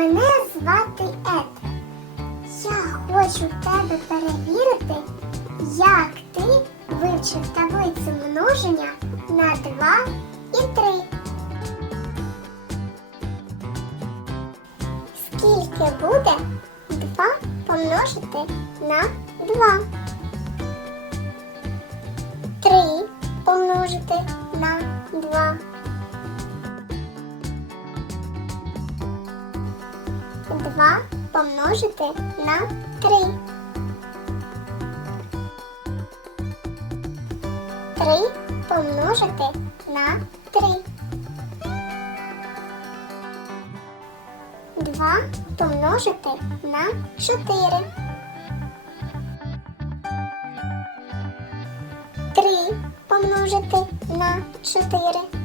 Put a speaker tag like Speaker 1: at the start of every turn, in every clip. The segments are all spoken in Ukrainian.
Speaker 1: Мене звати Ед. Я хочу тебе перевірити, як ти вивчив таблицю множення на 2 і 3. Скільки буде 2 помножити на 2? 3 помножити на 2. 2 помножити на 3. 3 помножити на 3. 2 помножити на 4. 3 помножити на 4.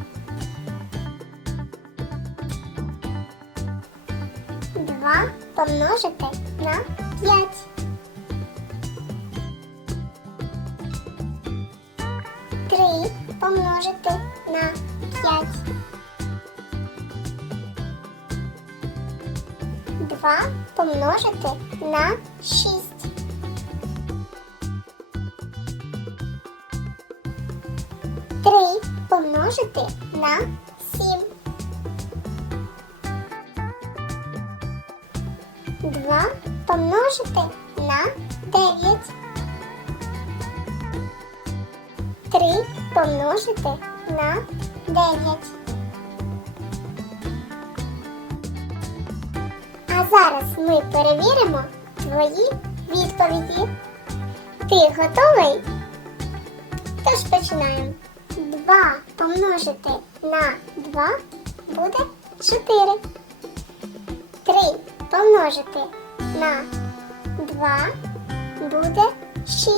Speaker 1: 2 помножити на 5. 3 помножити на 5. 2 помножити на 6. 3 помножити на 2 помножити на 9. 3 помножити на 9. А зараз ми перевіримо твої відповіді. Ти готовий? Тож починаємо. 2 помножити на 2 буде 4. 3 помножити на 2 буде 6.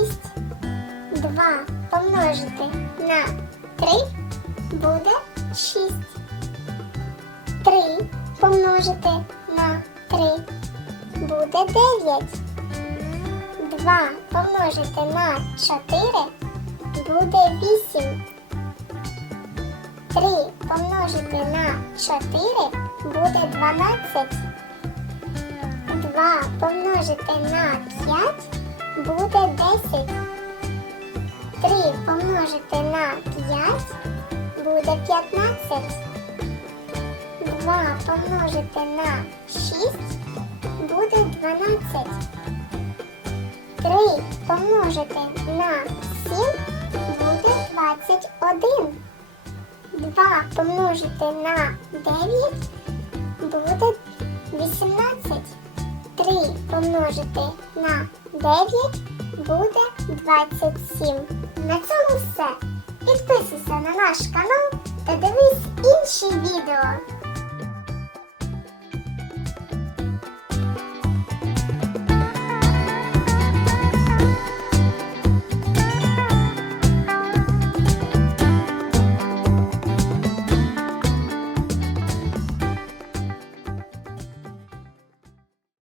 Speaker 1: 2 помножити на 3 буде 6. 3 помножити на 3 буде 9. 2 помножити на 4 буде 8. 3 помножити на 4 буде 12. 2 помножити на 5 буде 10. 3 помножити на 5 буде 15. 2 помножити на 6 буде 12. 3 помножити на 7 буде 21. 2 помножити на 9 буде 18. 3 помножити на 9 буде 27. На цьому все. Підписуйся на наш канал та дивись інші відео.